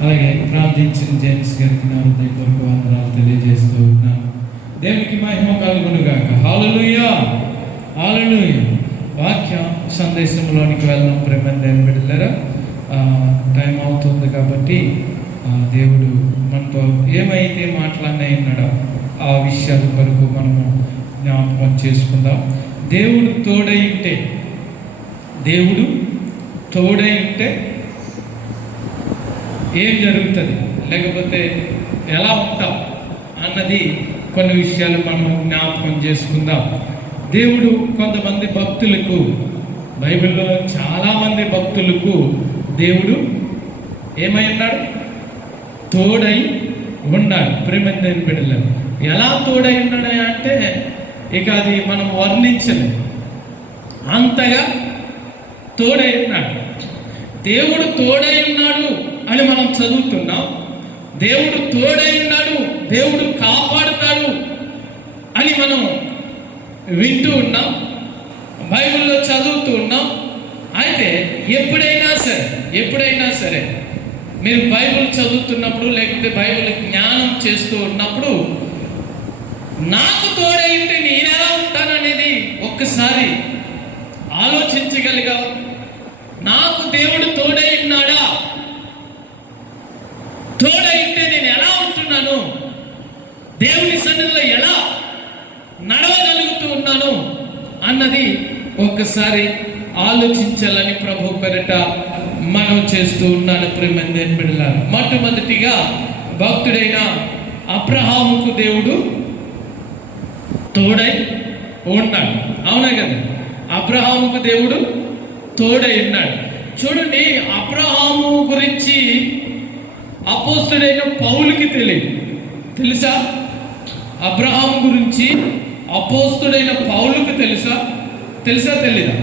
అలాగే ప్రార్థించిన జేమ్స్ గారికి నా హృదయపూర్వక వందనాలు తెలియజేస్తూ ఉన్నాను. దేవునికి మహిమ కలుగునుగాక. హల్లెలూయా, హల్లెలూయా. వాక్య సందేశంలోనికి వెళ్దాం. ప్రేమ దేవుని బిడ్డలారా, టైం అవుతుంది కాబట్టి దేవుడు మనతో ఏమైతే మాట్లాడినా ఉన్నాడో ఆ విషయాల కొరకు మనము జ్ఞాపకం చేసుకుందాం. దేవుడు తోడై ఉంటే ఏం జరుగుతుంది, లేకపోతే ఎలా ఉంటాం అన్నది కొన్ని విషయాలు మనం జ్ఞాపకం చేసుకుందాం. దేవుడు కొంతమంది భక్తులకు, బైబిల్లో చాలామంది భక్తులకు దేవుడు ఏమై ఉన్నాడు? తోడై ఉన్నాడు. ప్రేమని బిడ్డలు, ఎలా తోడై ఉన్నాడు అంటే ఇక అది మనం వర్ణించలేము, అంతగా తోడై ఉన్నాడు. దేవుడు తోడై ఉన్నాడు అని మనం చదువుతున్నాం. దేవుడు తోడై ఉన్నాడు, దేవుడు కాపాడుతాడు అని మనం వింటూ ఉన్నాం, బైబిల్లో చదువుతూ ఉన్నాం. అయితే ఎప్పుడైనా సరే మీరు బైబిల్ చదువుతున్నప్పుడు, లేకపోతే బైబిల్ జ్ఞానం చేస్తూ ఉన్నప్పుడు, నాకు తోడై ఉంటే నేను ఎలా ఉంటాననేది ఒక్కసారి ఆలోచించగలిగా. నాకు దేవుడు తోడై ఉన్నాడా? తోడై ఉంటే నేను ఎలా ఉంటున్నాను? దేవుని సన్నిధిలో ఎలా నడవగలుగుతూ ఉన్నాను అన్నది ఒక్కసారి ఆలోచించాలని ప్రభు పేరిట మనం చేస్తూ ఉన్నాను. ప్రేమని బిడ్డలారా, మొట్టమొదటిగా భక్తుడైన అబ్రహాముకు దేవుడు తోడై ఉన్నాడు. అవునా కదా? అబ్రహాముకు దేవుడు తోడై ఉన్నాడు. చూడండి, అబ్రహాము గురించి అపోస్తలుడైన పౌలుకి తెలుసా? అబ్రహాము గురించి అపోస్తలుడైన పౌలుకి తెలుసా? తెలీదా?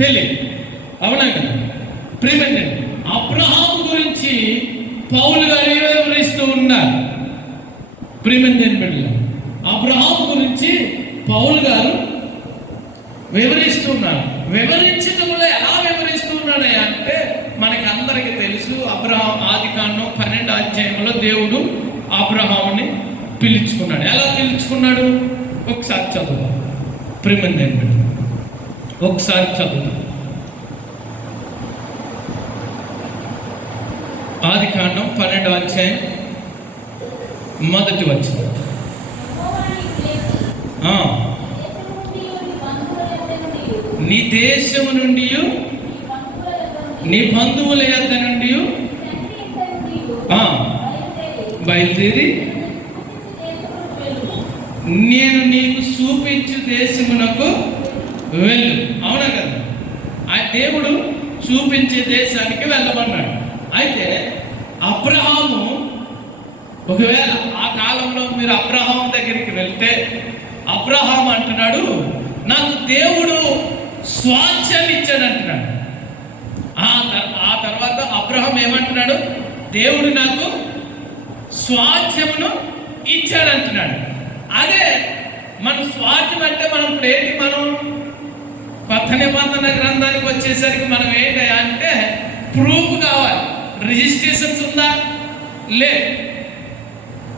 తెలియదు. అవునా కదా? ప్రియమైన అబ్రహాము గురించి పౌలు గారు వివరిస్తూ ఉన్నారు. ప్రియమైన బిడ్డలు, అబ్రహాము గురించి పౌలు గారు వివరిస్తున్నారు. వివరించడంలో ఎలా వివరిస్తున్నాడు అంటే మనకి అందరికీ తెలుసు. అబ్రహాం ఆదికాండం 12వ అధ్యాయంలో దేవుడు అబ్రహాముని పిలుచుకున్నాడు. ఎలా పిలుచుకున్నాడు? ఒకసారి చదువు. ప్రియమైన ఒకసారి చదువు. ఆదికాండం 12వ అధ్యాయం 1వ వచనం. నీ దేశము నుండి, నీ బంధువుల యొద్ద నుండి బయలుదేరి నేను నీకు చూపించు దేశమునకు వెళ్ళు. అవునా కదా? ఆ దేవుడు చూపించే దేశానికి వెళ్ళమన్నాడు. అయితే అబ్రహాము, ఒకవేళ ఆ కాలంలో మీరు అబ్రహాం దగ్గరికి వెళ్తే, అబ్రహాం అంటున్నాడు, నాకు దేవుడు స్వాస్థ్యాన్ని ఇచ్చాడు అంటున్నాడు. ఆ తర్వాత అబ్రహాం ఏమంటున్నాడు? దేవుడు నాకు స్వాస్థ్యమును ఇచ్చాడు అంటున్నాడు. అదే మన స్వాస్థ్యం అంటే మనం ఇప్పుడు ఏంటి? మనం కొత్త నిబంధన గ్రంథానికి వచ్చేసరికి మనం ఏంటి అంటే ప్రూఫ్ కావాలి. రిజిస్ట్రేషన్స్ ఉందా? లేదు.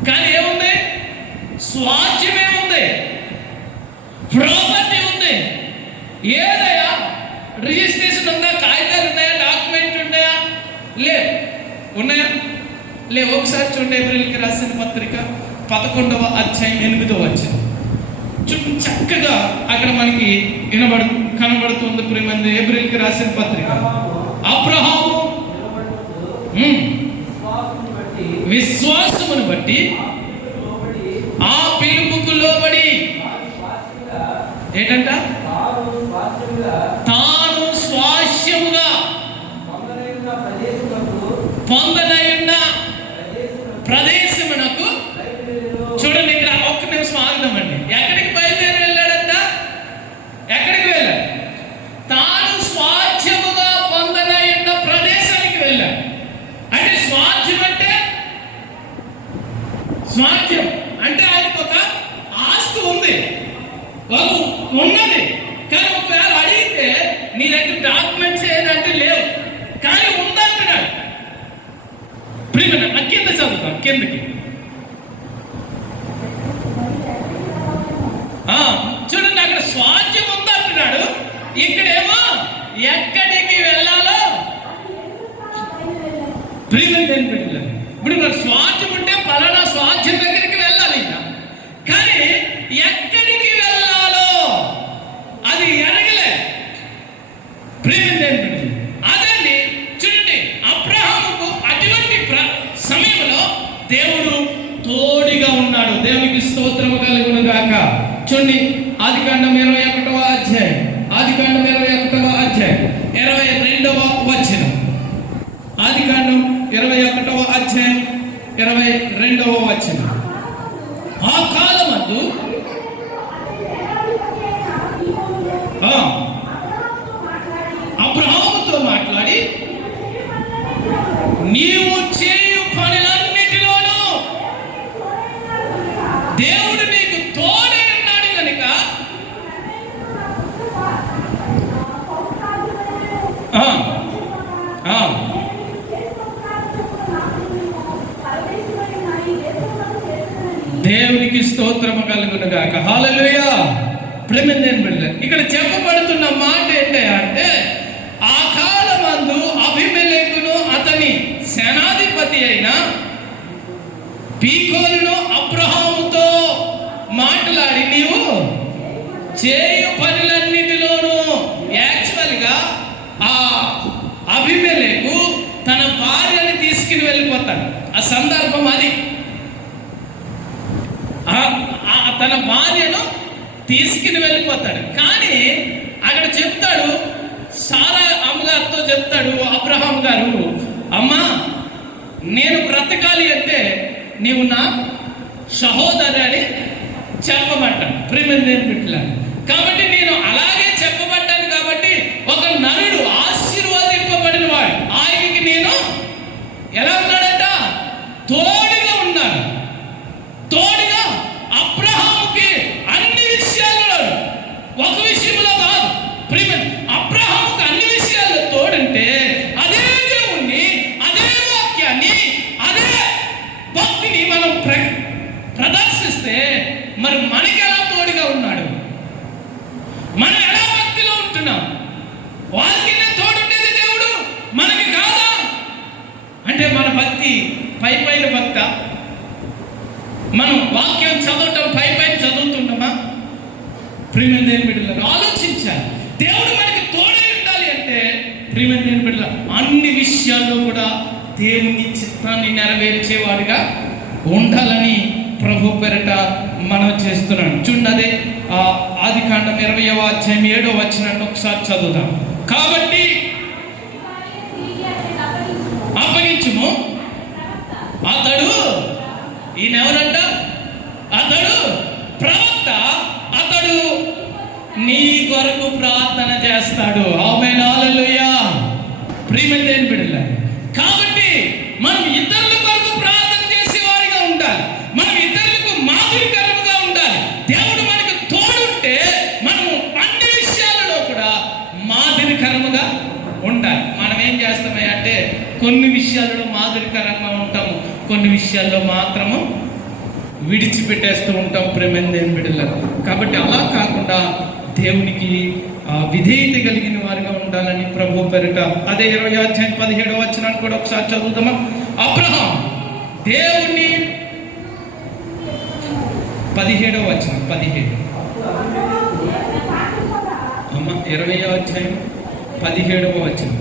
కానీ ఏముంది? స్వాస్థ్యమే ఉంది, ప్రాపర్టీ ఉంది. ఏదయ్యా? రిజిస్ట్రేషన్ ఉందా? కాగితాలు ఉన్నాయా? డాక్యుమెంట్ ఉన్నాయా? ఉన్నాయా? ఒకసారి చూడండి, ఏప్రిల్కి రాసిన పత్రిక 11వ అధ్యాయం 8వ వచనం. చక్కగా అక్కడ మనకి కనబడుతుంది. ప్రియమంది, ఏప్రిల్కి రాసిన పత్రిక. అబ్రహాము విశ్వాసమును బట్టి ఆ పిలుపుకు లోబడి ఏంటంట? తాను స్వాస్థ్యముగా పొందనయున్న ప్రదేశమునకు. చూడండి, ఇక్కడ ఒక్క నిమిషం ఆగుదామండి. ఎక్కడికి బయలుదేరి వెళ్ళాడంట? ఎక్కడికి వెళ్ళాడు? తాను స్వాస్థ్యముగా పొందనయున్న ప్రదేశానికి వెళ్ళాడు. అంటే స్వాస్థ్యం అంటే ఆయనకు ఒక ఆస్తి ఉంది, ఉన్నది. కానీ ఒకవేళ అడిగితే నీ దగ్గర డాక్యుమెంట్స్ ఏదంటే లేవు, కానీ ఉందంటున్నాడు. చదువుతాం కిందకి. చూడండి, అక్కడ స్వాస్థ్యం ఉందంటున్నాడు, ఇక్కడేమో ఎక్కడికి వెళ్ళాలో ఇప్పుడు మన స్వాస్థ్యం ఉంటే పలానా స్వాస్థ్యం దగ్గరికి వెళ్ళాలి, కానీ ఎక్కడికి వెళ్ళాలో అది ఎరగలే. అదండి చూడండి, అబ్రహాముకు అటువంటి సమయంలో దేవుడు తోడుగా ఉన్నాడు. దేవునికి స్తోత్రము కలుగును గాక. చూడండి, ఆదికాండం 21వ అధ్యాయం, ఆదికాండం 21వ అధ్యాయం 22వ వచనం. ఆదికాండం 21వ అధ్యాయం 22వ వచనం. ఆ కాలమందు అబ్రహాముతో మాట్లాడి, నీవు చేయు పనులన్నిటిలోనూ దేవుడు నీకు తోడై ఉన్నాడు కనుక దేవునికి స్తోత్రము కలుగును గాక. హల్లెలూయా. ఇక్కడ చెప్పబడుతున్న మాట ఏంటంటే, ఆ కాలమందు అబీమెలెకును అతని సేనాధిపతి అయిన పీకోలును అబ్రహాముతో మాట్లాడి, నీవు చేయు పనులన్నిటిలోనూ, యాక్చువల్గా ఆ అబీమెలెకు తన భార్యని తీసుకుని వెళ్ళిపోతాడు. ఆ సందర్భం అది. తన భార్యను తీసుకుని వెళ్ళిపోతాడు. కానీ అక్కడ చెప్తాడు, సారా అమ్మగారితో చెప్తాడు అబ్రహాం గారు, అమ్మా నేను బ్రతకాలి అంటే నీవు నా సహోదరు అని చెప్పబడ్డాను. ప్రేమదేని బిడ్డలారా, కాబట్టి నేను అలాగే చెప్పబడ్డాను. కాబట్టి ఒక నరుడు ఆశీర్వదింపబడిన వాడు, ఆయనకి నేను ఎలా ఉన్నాడంట? తోడుగా ఉన్నాను. తోడుగా అబ్రహాముకి అన్ని విషయాల్లో, ఒక విషయంలో కాదు, అబ్రహాముకి అన్ని విషయాల్లో తోడంటే అదే దేవుణ్ణి, అదే వాక్యాన్ని, అదే భక్తిని మనం ప్రదర్శిస్తే మరి మనకి ఎలా తోడుగా ఉన్నాడు? మనం ఎలా భక్తిలో ఉంటున్నాం? వాళ్ళకి తోడుండేది దేవుడు, మనకి కాదా? అంటే మన భక్తి పై పైన భక్త, మనం వాక్యం చదవటం పై పైన చదువుతుంటామా? ప్రియమైన బిడ్డలను ఆలోచించాలి. దేవుడు మనకి తోడై ఉండాలి అంటే ప్రియమైన బిడ్డల అన్ని విషయాల్లో కూడా దేవుని చిత్తాన్ని నెరవేర్చేవాడిగా ఉండాలని ప్రభు పేరట మనం చేస్తున్నాడు. చూడండి, ఆదికాండం 20వ అధ్యాయం 7వ వచనాన్ని ఒకసారి చదువుదాం. కాబట్టి అప్పగించుము, అతడు, ఈయన ఎవరంట? అతడు ప్రవక్త, అతడు నీ కొరకు ప్రార్థన చేస్తాడు. ఆమేన్, హల్లెలూయా. ప్రియమైన బిడ్డలారా, కాబట్టి మనం ఇతరుల కొరకు ప్రార్థన చేసేవారిగా ఉండాలి. మనం ఇతరులకు మాదిరికరముగా ఉండాలి. దేవుడు మనకు తోడుంటే మనము అన్ని విషయాలలో కూడా మాదిరికరముగా ఉండాలి. మనం ఏం చేస్తామంటే కొన్ని విషయాలలో మాదిరికరంగా ఉంటాము, కొన్ని విషయాల్లో మాత్రము విడిచిపెట్టేస్తూ ఉంటాం. ప్రేమైన బిడ్డలారా, కాబట్టి అలా కాకుండా దేవునికి విధేయత కలిగిన వారిగా ఉండాలని ప్రభు పేరిట అదే 20వ అధ్యాయం 17వ వచనాన్ని కూడా ఒకసారి చదువుతామా? అబ్రహాం దేవుణ్ణి 17వ వచనం 17 20వ అధ్యాయం 17వ వచనం.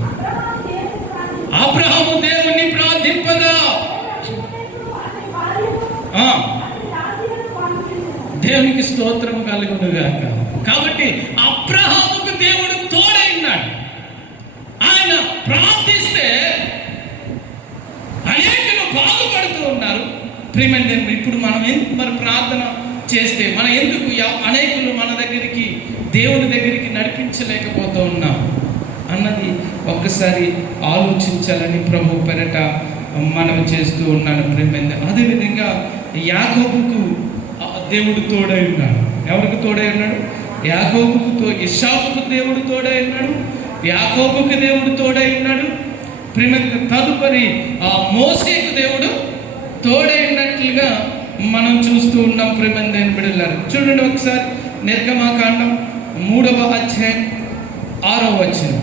అబ్రహాము దేవుణ్ణి ప్రార్థింపగా దేవునికి స్తోత్రము కలుగును గాక. కాబట్టి అబ్రహాముకు దేవుడు తోడై ఉన్నాడు. ఆయన ప్రార్థిస్తే అనేకులు బాగుపడుతూ ఉన్నారు. ప్రియమైన ఇప్పుడు మనం ఎందుకు మరి ప్రార్థన చేస్తే మనం ఎందుకు అనేకులు మన దగ్గరికి దేవుని దగ్గరికి నడిపించలేకపోతూ ఉన్నాం అన్నది ఒక్కసారి ఆలోచించాలని ప్రభు పేరట మనం చేస్తూ ఉన్నాను. ప్రియమైన అదేవిధంగా యాకోబుకు దేవుడు తోడై ఉన్నాడు. ఎవరికి తోడై ఉన్నాడు? యాకోబుకు, ఇస్సాకుకు దేవుడు తోడై ఉన్నాడు, యాకోబుకు దేవుడు తోడై ఉన్నాడు. ప్రియమైన తదుపరి మోసేకు దేవుడు తోడైనట్లుగా మనం చూస్తూ ఉన్నాం. ప్రేమ దేవుని బిడ్డలారా, చూడండి ఒకసారి నిర్గమాకాండం 3వ అధ్యాయం 6వ వచనం.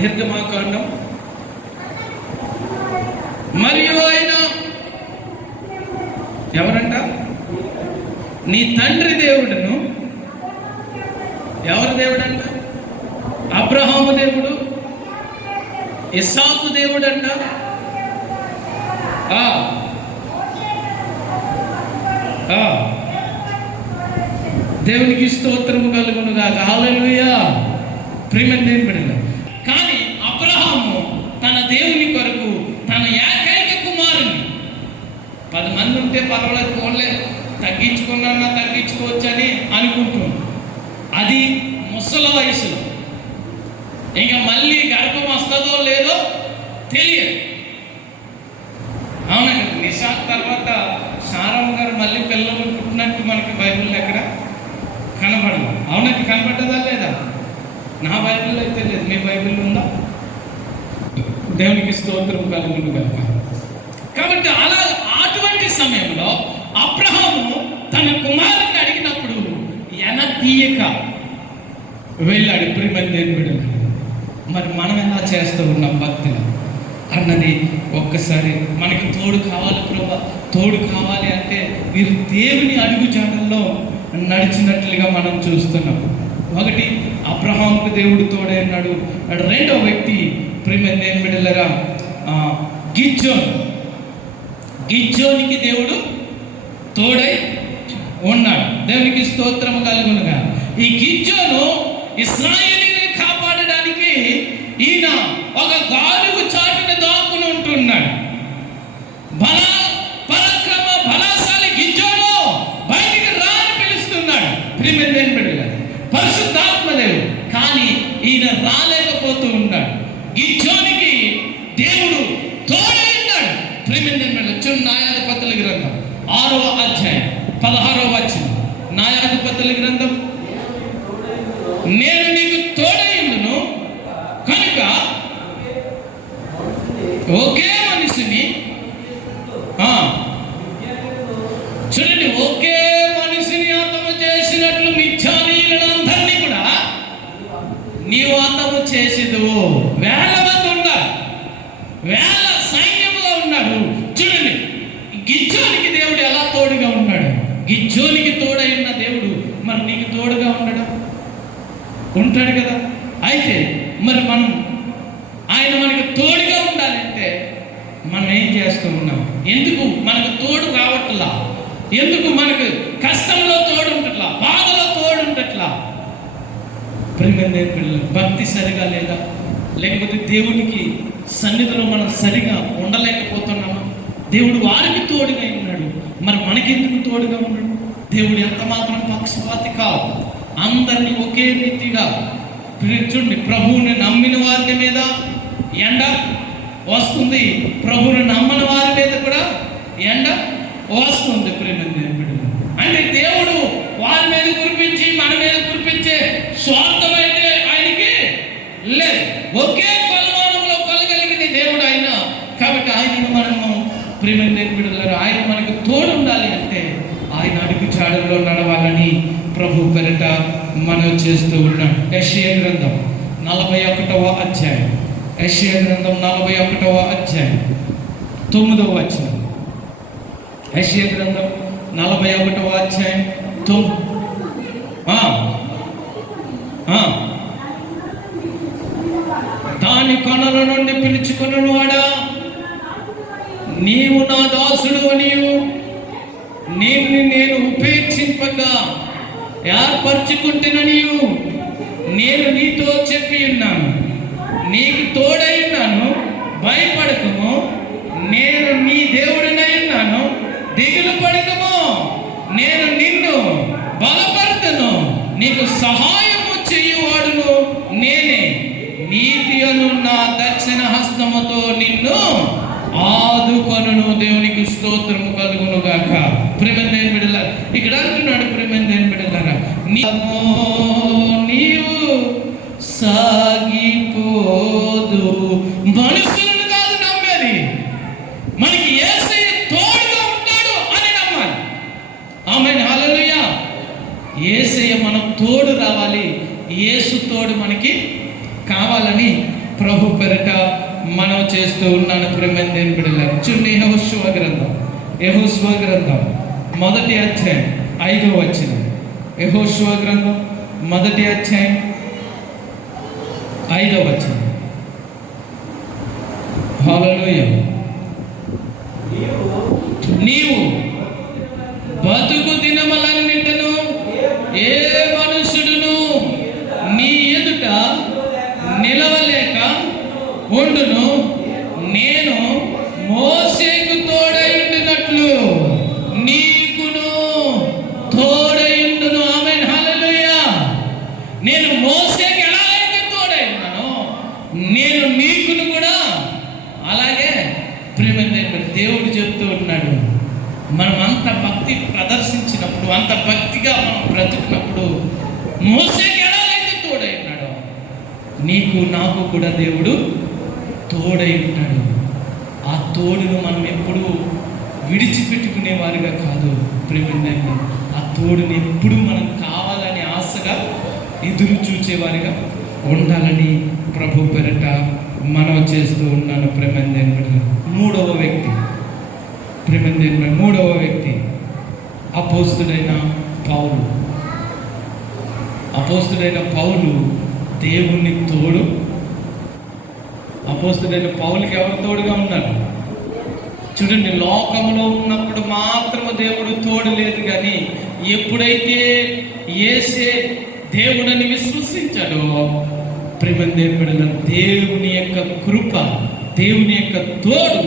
నిర్గమాకాండం. మరియు ఆయన ఎవరంట? నీ తండ్రి దేవుడును. ఎవరి దేవుడంట? అబ్రహాము దేవుడు, ఇస్సాకు దేవుడంట. దేవునికి స్తోత్రము కలుగును గాక. హల్లెలూయా. ప్రియమైన దేవుని బిడ్డలారా, కానీ అబ్రహాము తన దేవుని కొరకు తన ఏకైక కుమారుని, 10 మంది ఉంటే పర్వాలేదు, పోలే, తగ్గించుకున్నా తగ్గించుకోవచ్చని అనుకుంటున్నాం. అది ముసలి వయసులో, ఇంకా మళ్ళీ గర్భం వస్తుందో లేదో తెలియదు. అవునా కదా? నిషాద్ తర్వాత సారమ్మ గారు మళ్ళీ పిల్లలు పుట్టినట్టు మనకి బైబిల్లో ఎక్కడ కనబడదు. అవునకి కనబడ్డదా లేదా? నా బైబిల్లో అయితే లేదు. మీ బైబిల్లో ఉందా? దేవునికి స్తోత్రం కలుగును గాక. కాబట్టి అటువంటి సమయంలో అబ్రహాము తన కుమారుని అడిగినప్పుడు తీయక వెళ్ళాడు. ప్రియమైన దేవుని బిడ్డలారా, మరి మనం ఎలా చేస్తూ ఉన్నాం భక్తిని అన్నది ఒక్కసారి మనకి తోడు కావాలి. ప్రభా, తోడు కావాలి అంటే మీరు దేవుని అడుగు జాడల్లో నడిచినట్లుగా మనం చూస్తున్నాం. ఒకటి, అబ్రహాముకు దేవుడు తోడై ఉన్నాడు. రెండవ వ్యక్తి ప్రియమైన దేవుని బిడ్డలారా, గిద్యోనికి దేవుడు తోడై ఉన్నాడు. దేవునికి స్తోత్రము కలుగునుగా. ఈ గిద్యోను ఇశ్రాయేలుని కాపాడడానికి ఈయన ఒక గాలుగు చాటున దాక్కుని ఉంటున్నాడు. పరాక్రమ బలశాలి గిద్యోను, బయటికి రాని పిలుస్తున్నాడు. ప్రియమైన దేవుని బిడ్డలారా, పరిశుద్ధాత్మ దేవుడు, కానీ ఈయన రాలేకపోతూ ఉన్నాడు. గిద్యోనికి దేవుడు తోడై ఉన్నాడు. ప్రియమైన దేవుని బిడ్డలారా, న్యాయాధిపతుల గ్రంథం 6వ అధ్యాయం 16వ వచనం. న్యాయాధిపతుల గ్రంథం, నేను నీకు తోడైందును కనుక ఒకే మనిషిని, చూడండి, ఒకే మనిషిని అంతము చేసినట్లు మిథ్యానీయులందరినీ కూడా నీవు అంతము చేసేదువు. వేల మంది ఉన్నారు, వేల సైన్యముగా ఉన్నాడు. చూడండి, గిద్యోనికి దేవుడు ఎలా తోడుగా ఉన్నాడు. గిద్యోనికి తోడై ఉన్న దేవుడు మరి నీకు తోడుగా ఉండడా? ఉంటాడు కదా. అయితే మరి మనం ఆయన మనకు తోడుగా ఉండాలంటే మనం ఏం చేస్తూ ఉన్నాం? ఎందుకు మనకు తోడు రావట్లా? ఎందుకు మనకు కష్టంలో తోడు ఉంటట్లా, బాధలో తోడు ఉంటట్లా? ప్రియమైన పిల్లలు, భక్తి సరిగా లేదా? లేకపోతే దేవునికి సన్నిధిలో మనం సరిగా ఉండలేకపోతున్నామా? దేవుడు వారికి తోడుగా ఉన్నాడు, మరి మనకెందుకు తోడుగా ఉన్నాడు? దేవుడు ఎంత మాత్రం పక్షపాతి కాదు. అందరినీ ఒకే రీతిగా చూడండి. ప్రభువుని నమ్మిన వారి మీద ఎండ వస్తుంది, ప్రభువుని నమ్మని వారి మీద కూడా ఎండ వస్తుంది. ప్రేమ అంటే దేవుడు వారి మీద కురిపించి మన మీద కురిపించే స్వార్థమైతే ఆయనకి లేదు. ఒకే కొలమానంలో కొలగలిగిన దేవుడు ఆయన. కాబట్టి ఆయనను మనము ప్రేమ బిడ్డలారా, ఆయన మనకు తోడు ఉండాలి అంటే ఆయన అడుగు చాడల్లో నడవాలని ప్రభు పెరట మనం చేస్తూ ఉన్నాం. యెషయా గ్రంథం 41వ అధ్యాయం, యెషయా గ్రంథం 41వ అధ్యాయం 9వ వచనం. యెషయా గ్రంథం 41వ అధ్యాయం 9. దాని కొనల నుండి పిలుచుకున్న వాడా, నీవు నా దాసుడు అనియు నేను ఉపేక్షింపక ఏర్పరచుకుంటున్ననియు నేను నీతో చెప్పి ఉన్నాను. నీకు తోడై ఉన్నాను, భయపడకము, నేను నీ దేవుడినై ఉన్నాను, దిగులు పడకము, నేను నిన్ను బలపడతాను, నీకు సహాయము చేయువాడును నేనే, నీతి అను నా దక్షిణ హస్తముతో నిన్ను ఆదుకొనును. దేవునికి స్తోత్రము కలుగును గాక. ప్రియమైన దేవుని బిడ్డలారా, ఇక్కడ అంటున్నాడు, ప్రియమైన దేవుని బిడ్డలారా, నీవు సాగిపోదు, మనుషులను కావాలని ప్రభు పెరట మనం చేస్తూ ఉన్నాను. ప్రేమైన దేవుని బిడ్డలారా, చూడండి యెహోషువ గ్రంథం 1వ అధ్యాయం 5వ వచనం. యెహోషువ గ్రంథం 1వ అధ్యాయం 5వ వచనం. హల్లెలూయా. నీవు బతుకు దినములన్నిటను ఏ మనుషుడును నీ ఎదుట నిలవలేక ఉండును, నేను మోషేకు తోడైండునట్లు నీకును తోడైండును. ఆమేన్, హల్లెలూయా. నేను మోషేకి ఎలా అయితే తోడైన్నానో నేను నీకును కూడా అలాగే. ప్రేమైన దేవుడు చెప్తూ ఉన్నాడు, మనం అంత భక్తి ప్రదర్శించినప్పుడు, అంత భక్తిగా మనం బ్రతుకున్నప్పుడు మోషేకి ఎలా అయితే తోడై ఉన్నాడో నీకు నాకు కూడా దేవుడు తోడై ఉంటాడు. ఆ తోడును మనం ఎప్పుడు విడిచిపెట్టుకునేవారుగా కాదు. ప్రేమిందండి, ఆ తోడుని ఎప్పుడు మనం కావాలని ఆశగా ఎదురు చూచేవారిగా ఉండాలని ప్రభు పెరట మనం చేస్తూ ఉన్నాను. ప్రేమిందండి, మూడవ వ్యక్తి అపోస్తుడైన పౌలు దేవుని తోడు. అపోస్తుడైన పౌలుకి ఎవరు తోడుగా ఉన్నారు? చూడండి, లోకంలో ఉన్నప్పుడు మాత్రము దేవుడు తోడు లేదు, కానీ ఎప్పుడైతే యేసే దేవుడని విశ్వసించాడో ప్రేమిందేవుడు దేవుని యొక్క కృప, దేవుని యొక్క తోడు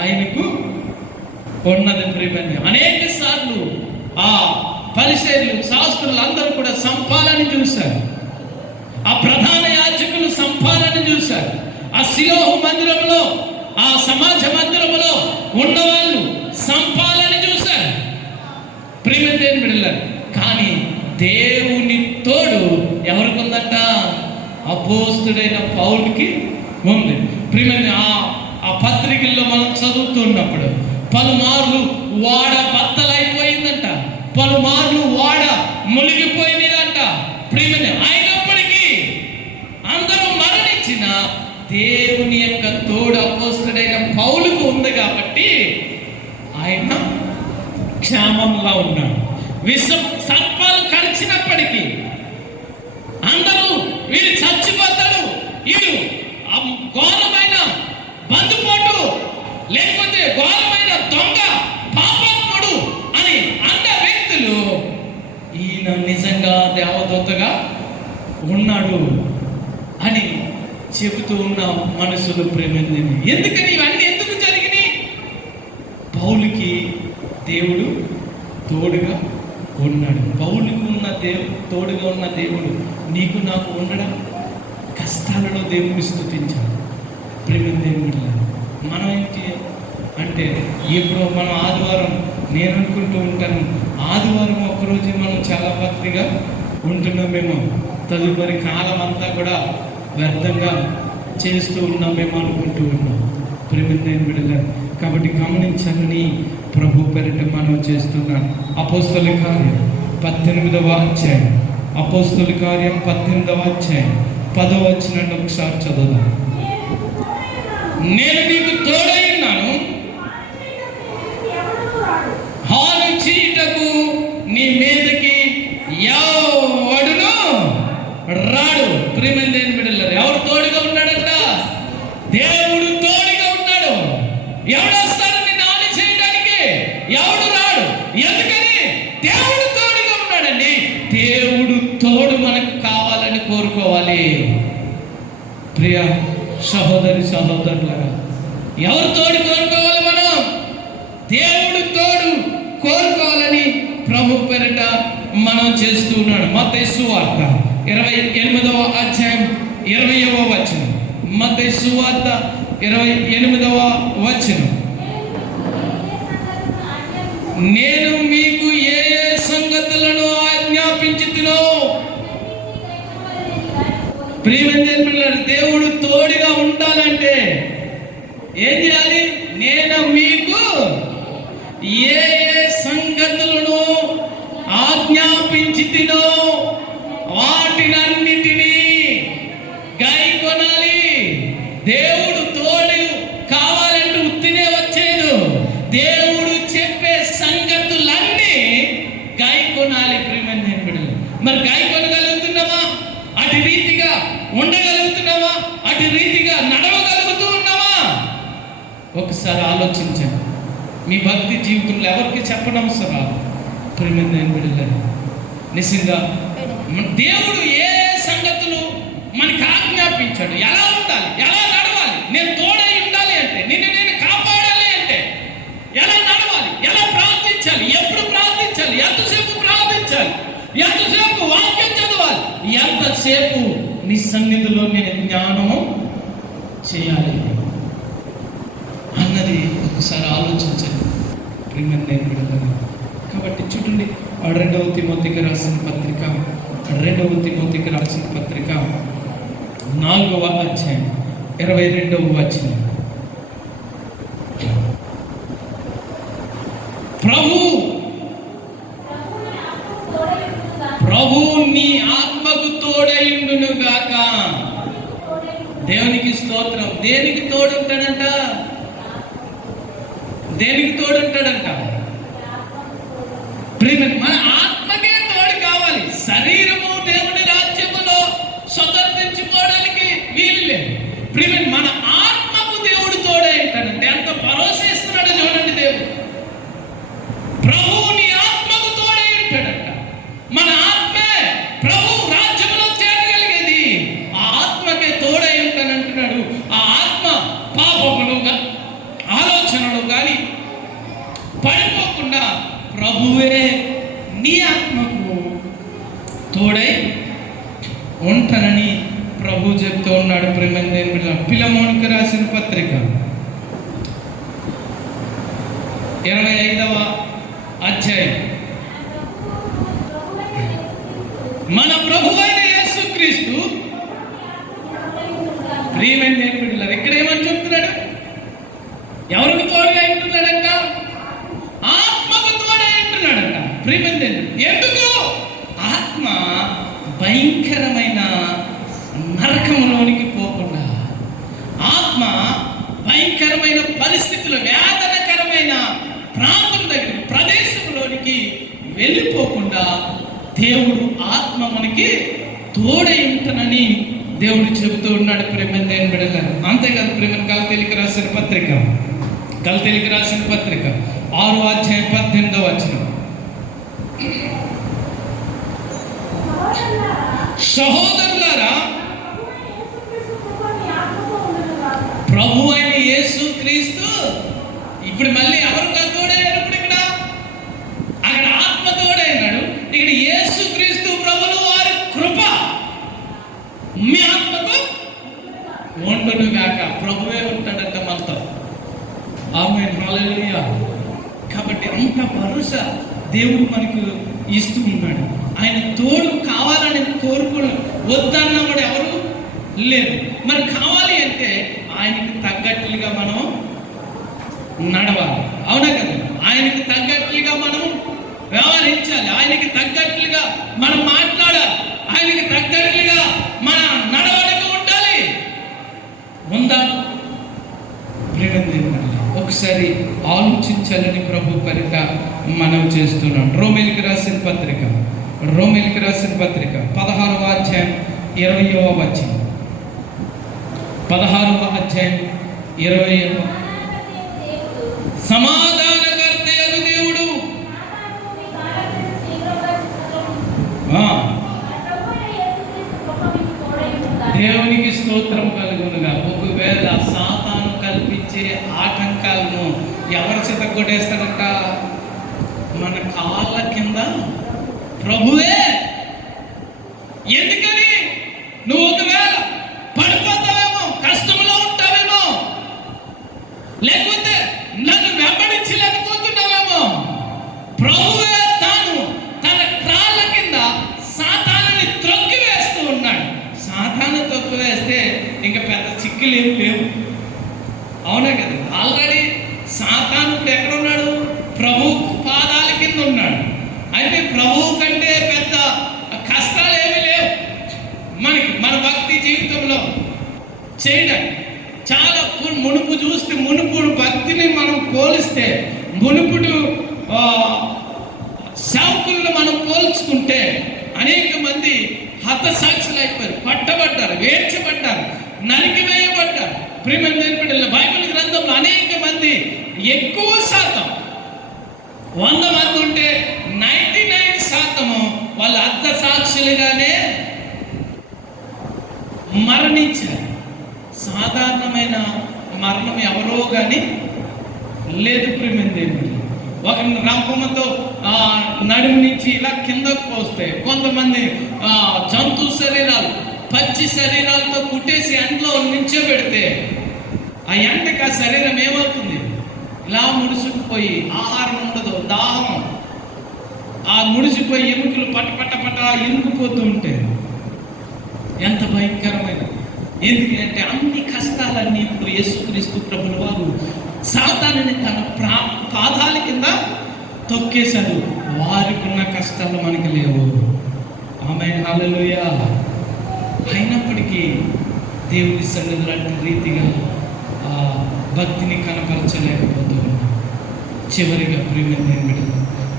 ఆయనకు ఉన్నది. ప్రేమింది అనేక సార్లు ఆ పరిసయ్యులు, శాస్త్రులు అందరూ కూడా సంపాలని చూశారు. ఆ ప్రధాన యాజకులు సంపాలని చూశారు. ఆ శిలోహు మందిరంలో, ఆ సమాజ మందిరంలో ఉన్నవాళ్ళు సంపాలని చూశారు. ప్రేమిందేని బిడ్డలారా, కానీ దేవుని తోడు ఎవరికి ఉందంట? అపోస్తుడైన పౌలుకి ఉంది. ప్రేమింది ఆ పత్రికల్లో మనం చదువుతున్నప్పుడు పలుమార్లు వాడ బద్దలైపోయిందంట, పలుమార్లు వాడ మునిగిపోయిందంట. ప్రేమింది అయినప్పటికీ అందరూ మరణించిన దేవుని యొక్క తోడు అపోస్తుడైన పౌలుకు ఉంది కాబట్టి ఆయన క్షేమంలో ఉన్నాడు. సర్పాలు కరిచినప్పటికీ అందరూ వీరు చచ్చిపోతాడు, వీడు ఘోరమైన బందుపోటు, లేకపోతే ఘోరమైన దొంగ, పాపాత్ముడు అని అన్న వ్యక్తులు ఈయన నిజంగా దేవదూతగా ఉన్నాడు అని చెబుతూ ఉన్న మనసులు ప్రేమింది. ఎందుకని ఇవన్నీ ఎందుకు జరిగినాయి? పౌలుకి దేవుడు తోడుగా ఉన్నాడు. పౌలుకు ఉన్న తోడుగా ఉన్న దేవుడు నీకు నాకు ఉండడం, కష్టాలలో దేవుని స్తుతించాలి. ప్రేమింది మనం ఏంటి అంటే, ఇప్పుడు మనం ఆదివారం, నేను అనుకుంటూ ఉంటాను, ఆదివారం ఒక్కరోజు మనం చాలా భక్తిగా ఉంటున్నామేమో, తదుపరి కాలం అంతా కూడా వ్యర్థంగా చేస్తూ ఉన్నామేమో అనుకుంటూ ఉన్నాం. ప్రేమిందేని బిడ్డలారా, కాబట్టి గమనించాలని ప్రభు పేరిట మనం చేస్తున్నాం. అపోస్తలుల కార్యం 18వ అధ్యాయం, అపోస్తలుల కార్యం 18వ అధ్యాయం 10వ వచనాన్ని ఒకసారి చదువుదాం. నేను నీకు తోడై ఉన్నాను, హాని చేయటకు నీ మీదకి ఎవడును రాడు. ప్రేమిందేని బిడ్డలారా, ఎవరు తోడుగా ఉన్నాడంట? దేవుడు తోడుగా ఉన్నాడు. ఎవడు వస్తాడు నిన్ను హాని చేయడానికి? ఎవడు రాడు. ఎందుకని? దేవుడు తోడుగా ఉన్నాడండి. దేవుడు తోడు మనకు కావాలని కోరుకోవాలి. ప్రియ సహోదరులారా, ఎవరు తోడు కోరుకోవాలి? మనం దేవుడు తోడు కోరుకోవాలని ప్రభు పేరిట మనం చేస్తూ ఉన్నాడు. మత్తయి సువార్త 28వ అధ్యాయం 20వ వచనం. మత్తయి సువార్త 28వ వచనం. నేను మీకు ఏ ఏ సంగతులను ఆజ్ఞాపించుతునో. ప్రియమైన దేవుడు తోడుగా ఉండాలంటే ఏం చేయాలి? నేను మీకు ఏ ఏ సంగతులను ఆజ్ఞాపించుతునో వాటినన్నిటినీ గైకొనుడి. కొనాలి. దేవుడు తోడు కావాలంటే ఉత్తినే వచ్చేది. దేవుడు చెప్పే సంగతులన్నీ గాయ కొనాలి. ప్రియమైన దేవుని బిడ్డలు, మరి గాయ కొనగలుగుతున్నావా? అటు రీతిగా ఉండగలుగుతున్నావా? అటు రీతిగా నడవగలుగుతూ ఉన్నావా? ఒకసారి ఆలోచించండి. మీ భక్తి జీవితంలో ఎవరికి చెప్పనవసరం. ప్రియమైన దేవుని బిడ్డలు, నిజంగా దేవుడు ఏ సంగతులు మనకి ఆజ్ఞాపించాడు, ఎలా ఉండాలి, ఎలా నడవాలి, నేను తోడై ఉండాలి అంటే, నేను కాపాడాలి అంటే ఎలా నడవాలి, ఎలా ప్రార్థించాలి, ఎప్పుడు ప్రార్థించాలి, ఎంతసేపు ప్రార్థించాలి, ఎంతసేపు వాక్యం చదవాలి, ఎంతసేపు నీ సన్నిధిలో నేను జ్ఞానము చేయాలి అన్నది ఒకసారి ఆలోచించండి. ప్రియమైన దేవుని బిడ్డలారా, కాబట్టి చూడండి 2వ తిమోతికి రాసిన పత్రిక 4వ అధ్యాయం 22వ వచనం. ప్రభు నీ ఆత్మకు తోడైండును గాక. దేవునికి స్తోత్రం. దేనికి తోడుంటాడంట? దేనికి తోడుంటాడంట? మన ఆత్మకే తోడు కావాలి. శరీరము దేవుని రాజ్యములో స్వతంత్రించుకోవడానికి వీలు లేదు. మన ఆత్మకు దేవుడు తోడే ఉంటాడంటే ఎంత భరోసా ఇస్తున్నాడు చూడండి. దేవుడు ప్రభువు నీ ఆత్మకు తోడే ఉంటాడంట. మన ఆత్మే ప్రభు రాజ్యంలో చేరగలిగేది. ఆ ఆత్మకే తోడై ఉంటానంటున్నాడు. ఆ ఆత్మ పాపములు ఆలోచనలు కానీ పడిపోకుండా ప్రభువే నీ ఆత్మకు తోడై ఉంటానని ప్రభు చెప్తూ ఉన్నాడు. ప్రియమైన దేవుని బిడ్డలారా, ఫిలెమోనుకు రాసిన పత్రిక 25వ అధ్యాయం. మన ప్రభువైన యేసుక్రీస్తు, ప్రియమైన దేవుని బిడ్డలారా, ఇక్కడ ఏమని చెప్తున్నాడు? ఎవరికి తోడుగా ఉంటున్నాడంట? ఆత్మకు తోడై ఉంటున్నాడంట. ప్రియమైన దేవుని, ఎందుకు? ఆత్మ భయంకరమైన నరకంలోనికి పోకుండా, ఆత్మ భయంకరమైన పరిస్థితులు, వేదనకరమైన ప్రాంతం దగ్గర ప్రదేశంలోనికి వెళ్ళిపోకుండా దేవుడు ఆత్మ మనకి తోడై ఉంటానని దేవుడు చెబుతూ ఉన్నాడు. ప్రియమైన దేవుని బిడ్డలారా, అంతేకాదు ప్రియమైన గలతీయులకు రాసిన పత్రిక 6వ అధ్యాయం 18వ వచనం. సహోదరులారా, ప్రభు అయిన యేసుక్రీస్తు, ఇప్పుడు మళ్ళీ ఎవరు తోడైనప్పుడు ఇక్కడ అక్కడ ఆత్మ తోడైనాడు. ఇక్కడ యేసుక్రీస్తు ప్రభులు వారి కృప మీ ఆత్మకు ఉండును గాక. ప్రభువే ఉంటాడంట మనతో. ఆమేన్, హల్లెలూయా. కాబట్టి అంత భరోసా దేవుడు మనకు ఇస్తూ ఉన్నాడు. ఆయన తోడు కావాలని కోరుకోవడం వద్దన్నవాడు ఎవరు లేరు. మరి కావాలి అంటే ఆయనకి తగ్గట్లుగా మనం నడవాలి. అవునా కదా? ఆయనకి తగ్గట్లుగా మనం వ్యవహరించాలి. ఆయనకి తగ్గట్లుగా మనం మాట్లాడాలి. ఆయనకి తగ్గట్లుగా మన నడవడిక ఉండాలి. ఉందా? ఒకసారి ఆలోచించాలని ప్రభు పరిత మనం చేస్తున్నాం. రోమీయులకు రాసిన పత్రిక 16వ అధ్యాయం 20వ వచనం. 16వ అధ్యాయం 20వ. సమాధానకర్తయగు దేవుడు దేవునికి స్తోత్రం కలుగునుగా. ఒకవేళ సాతాను కల్పించే ఆటంకాలను ఎవరు చేత కొట్టేస్తాడంట? మన కాళ్ళ కింద ప్రభువే. ఎందుకని? నువ్వు ఒకవేళ పడిపోతావేమో, కష్టంలో ఉంటావేమో, లేకపోతే నన్ను వెంబడించలేకపోతున్నావేమో, ప్రభువే తాను తన కాళ్ళ కింద సాతానుని త్రొక్కి వేస్తూ ఉన్నాడు. సాతాను తొక్కి వేస్తే ఇంకా పెద్ద చిక్కులు ఏమి లేవు. అవునా కదా? ఆల్రెడీ సాతాను ఇప్పుడు ఎక్కడ ఉన్నాడు? ప్రభు పాదాల కింద ఉన్నాడు. అయితే ప్రభువు కంటే పెద్ద కష్టాలు ఏమీ లేవు మనకి. మన భక్తి జీవితంలో చేయడానికి. చాలా మునుపు చూస్తే, మునుపు భక్తిని మనం పోలిస్తే, మునుపుడు సేవకులను మనం పోల్చుకుంటే అనేక మంది హతసాక్షులు అయిపోయారు, పట్టబడ్డారు, వేర్చబడ్డారు, నరికివేయబడ్డారు. ప్రియమైన దేవుని బిడ్డలారా, బైబిల్ గ్రంథంలో అనేక మంది, ఎక్కువ శాతం 100 మంది ఉంటే 99% వాళ్ళు హతసాక్షులుగానే మరణించారు. సాధారణమైన మరణం ఎవరో కానీ లేదు. ప్రియమైన దేవుని, ఒక రంపంతో నడుము నుంచి ఇలా కిందకు పోస్తే, కొంతమంది జంతు శరీరాలు, పచ్చి శరీరాలతో కుట్టేసి ఎండలో నించోబెడితే ఆ ఎండకి ఆ శరీరం ఏమవుతుంది? ఇలా ముడుచుకుపోయి, ఆహారం ఉండదు, దాహం, ఆ ముడిచిపోయి ఎముకలు పట్ట ఇరుక్కుపోతూ ఉంటే ఎంత భయంకరమైన. ఎందుకంటే అన్ని కష్టాలన్నీ ఇప్పుడు యేసుక్రీస్తు ప్రభుల వారు సాతానుని తన పాదాల కింద తొక్కేశాడు. వారికి ఉన్న కష్టాలు మనకి లేవు. ఆమేన్, హల్లెలూయా. అయినప్పటికీ దేవుని సన్నిధిలో అట్టి రీతిగా భక్తిని కనపరచలేకపోతున్నాం. చివరిగా ప్రియమైన దేవుడు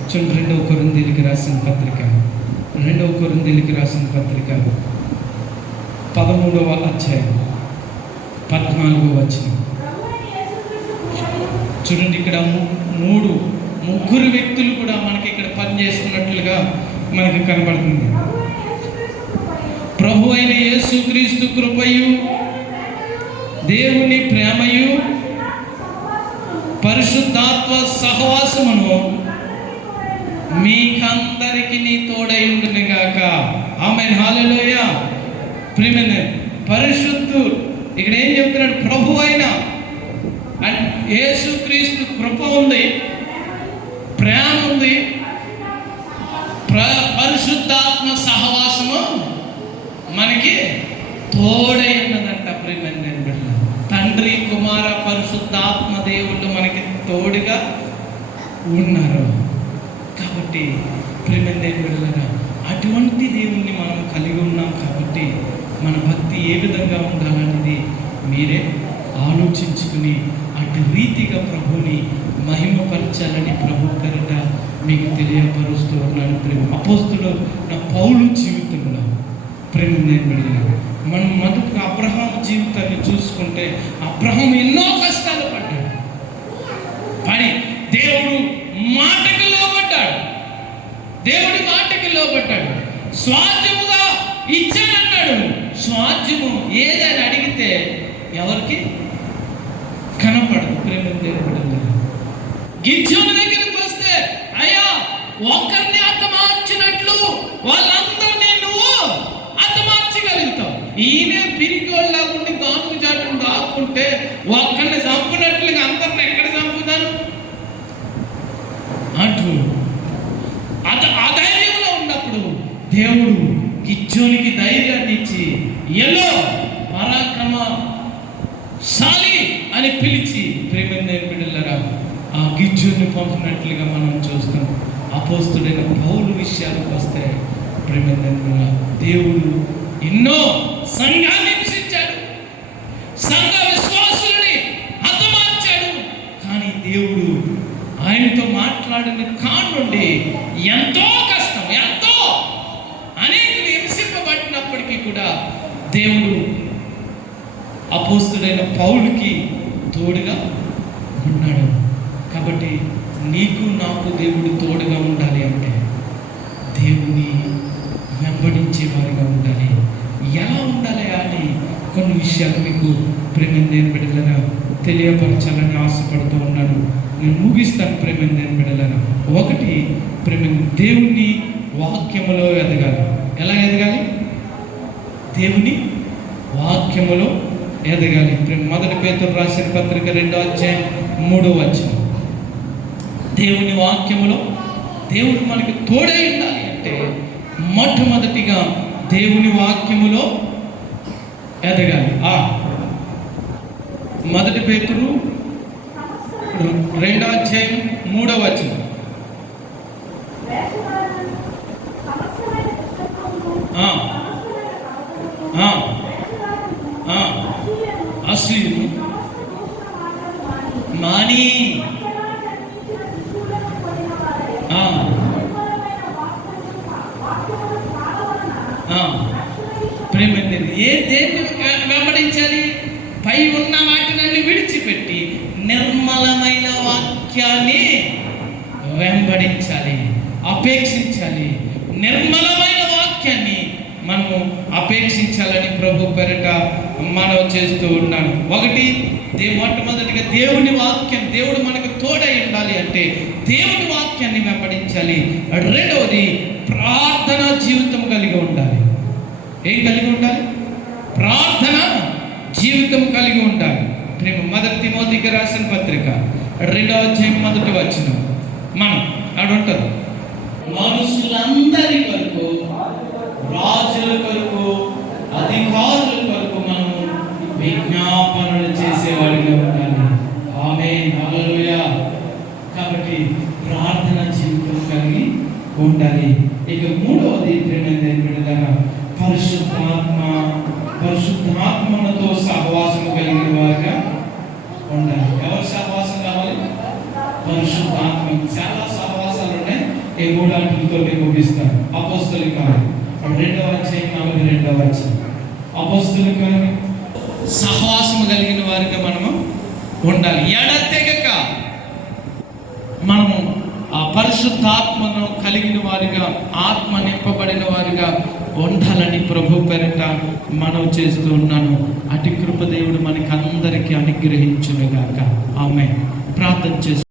చూడండి, 2వ కొరింథీయులకు రాసిన పత్రిక 13వ అధ్యాయం 14వ వచనం చూడండి. ఇక్కడ ముగ్గురు వ్యక్తులు కూడా మనకి ఇక్కడ పనిచేస్తున్నట్లుగా మనకి కనబడుతుంది. ప్రభు అయిన యేసుక్రీస్తు కృపయు, దేవుని ప్రేమయు, పరిశుద్ధాత్మ సహవాసమును మీకందరికి తోడై ఉండును గాక. ఆమేన్, హల్లెలూయా. ప్రియమైన పరిశుద్ధుడు ఇక్కడ ఏం చెప్తున్నాడు? ప్రభు అయిన యేసుక్రీస్తు కృప ఉంది, ప్రేమ ఉంది, పరిశుద్ధాత్మ సహవాసము మనకి తోడై ఉన్నదంట. ప్రియమైన తండ్రి, కుమార, పరిశుద్ధాత్మ దేవుళ్ళు మనకి తోడుగా ఉన్నారు. కాబట్టి ప్రియమైన దేవుళ్ళరా, అటువంటి దేవుణ్ణి మనం కలిగి ఉన్నాం. కాబట్టి మన భక్తి ఏ విధంగా ఉండాలనేది మీరే ఆలోచించుకుని అటు రీతిగా ప్రభుని మహిమపరచాలని ప్రభు పేరిట మీకు తెలియపరుస్తూ ఉన్నాను. ప్రేమ అపోస్తులు పౌలు జీవితంలో ప్రేమ మనం మొదటి అబ్రహాం జీవితాన్ని చూసుకుంటే, అబ్రహాం ఎన్నో కష్టాలు పడ్డాడు. దేవుడు మాటకి లోబడ్డాడు, దేవుడి మాటకి లోబడ్డాడు. స్వాధ్యముగా ఇచ్చానన్నాడు. స్వాధ్యము ఏదని అడిగితే ఎవరికి కనపడదు. ప్రేమ దేవుడు గిజ్జోని దగ్గరికి వస్తే, అయ్యా ఒకరిని హతమార్చినట్లు వాళ్ళందరినీ నువ్వు హతమార్చగలుగుతావు. ఈయనే పిరికోళ్ళ ఉండి గాను చాటును దాక్కుంటే ఒక్కరిని చంపునట్లుగా అందరిని ఎక్కడ చంపుతాను అంటూ అధైర్యంలో ఉన్నప్పుడు దేవుడు గిజ్జోనికి ధైర్యాన్ని ఇచ్చి ఎల్లో పరాక్రమశాలి అని పిలిచి ప్రేమ బిడ్డలారా ఆ గిజ్జోని పంపినట్లుగా మనం చూస్తాం. అపోస్తుడైన పౌలు విషయాలకు వస్తే ప్రేమ దేవుడు ఎన్నో సంఘాన్ని హింసించాడు, సంఘ విశ్వాసులని హతమార్చాడు. కానీ దేవుడు ఆయనతో మాట్లాడిన కానుండి ఎంతో కష్టం, ఎంతో అనేకులు హింసింపబడినప్పటికీ కూడా దేవుడు అపోస్తుడైన పౌలుకి తోడుగా ఉన్నాడు. కాబట్టి నీకు నాకు దేవుడు తోడుగా ఉండాలి అంటే దేవుని వెంబడించే వారిగా ఉండాలి. ఎలా ఉండాలి అని కొన్ని విషయాలు మీకు ప్రేమ బిడ్డలను తెలియపరచాలని ఆశపడుతూ ఉన్నాను. నేను ముగిస్తాను. ప్రేమ బిడ్డలను ఒకటి, ప్రేమ దేవుని వాక్యములో ఎదగాలి. ఎలా ఎదగాలి? దేవుని వాక్యములో ఎదగాలి. మొదటి పేతురు రాసిన పత్రిక 2వ అధ్యాయం 3వ వచనం. దేవుని వాక్యములో దేవుడు మనకి తోడై ఉండాలి అంటే మొట్టమొదటిగా దేవుని వాక్యములో ఎదగాలి. మొదటి పేతురు 2వ అధ్యాయం 3వ వచనం. అశ్లీలు మాని ప్రేమ దేన్ని వెంబడించాలి? పై ఉన్న వాటిని విడిచిపెట్టి నిర్మలమైన వాక్యాన్ని వెంబడించాలి, అపేక్షించాలి. నిర్మలమైన వాక్యాన్ని మనము అపేక్షించాలని ప్రభు పేరిట మనం చేస్తూ ఉన్నాను. ఒకటి, మొట్టమొదటిగా దేవుని వాక్యం, దేవుడు మనకు తోడై ఉండాలి అంటే దేవుని వాక్యాన్ని వెంబడించాలి. రెండవది, ప్రార్థన జీవితం కలిగి ఉండాలి. ఏం కలిగి ఉండాలి? ప్రార్థన జీవితం కలిగి ఉండాలి. ప్రేమ 1 తిమోతికి రాసిన పత్రిక 2వ అధ్యాయం 1వ వచనం మనం అడుంటారు, మనుషులందరి కొరకు, రాజుల కొరకు, అధికారుల కొరకు మనము విజ్ఞాపనలు చేసేవాడిగా ఉండాలి. ఆమేన్, హల్లెలూయా. కాబట్టి ప్రార్థన జీవితం కలిగి ఉండాలి. ఇక మూడవది పరిశుద్ధాత్మతో సహవాసం కలిగిన వారుగా ఉండాలి. ఎవరు సహవాసం కావాలి? పరిశుద్ధాత్మ. చాలా సహవాసాలు ఉన్నాయి. ఈ 3 ఆటలతో ముగిస్తాను. అపోస్తలుల కార్యం 2వ అధ్యాయం 42వ వచనం. అపోస్తలుల కార్యం సహవాసం కలిగిన వారిగా మనము ఉండాలి. ఎడతెగక మనము ఆ పరిశుద్ధాత్మను కలిగిన వారిగా, ఆత్మ నింపబడిన వారిగా ఉండాలని ప్రభు పేరిట మనం చేస్తూ ఉన్నాను. అటు కృప దేవుడు మనకి అందరికీ అనుగ్రహించునుగాక. ఆమేన్. ప్రార్థన చేస్తూ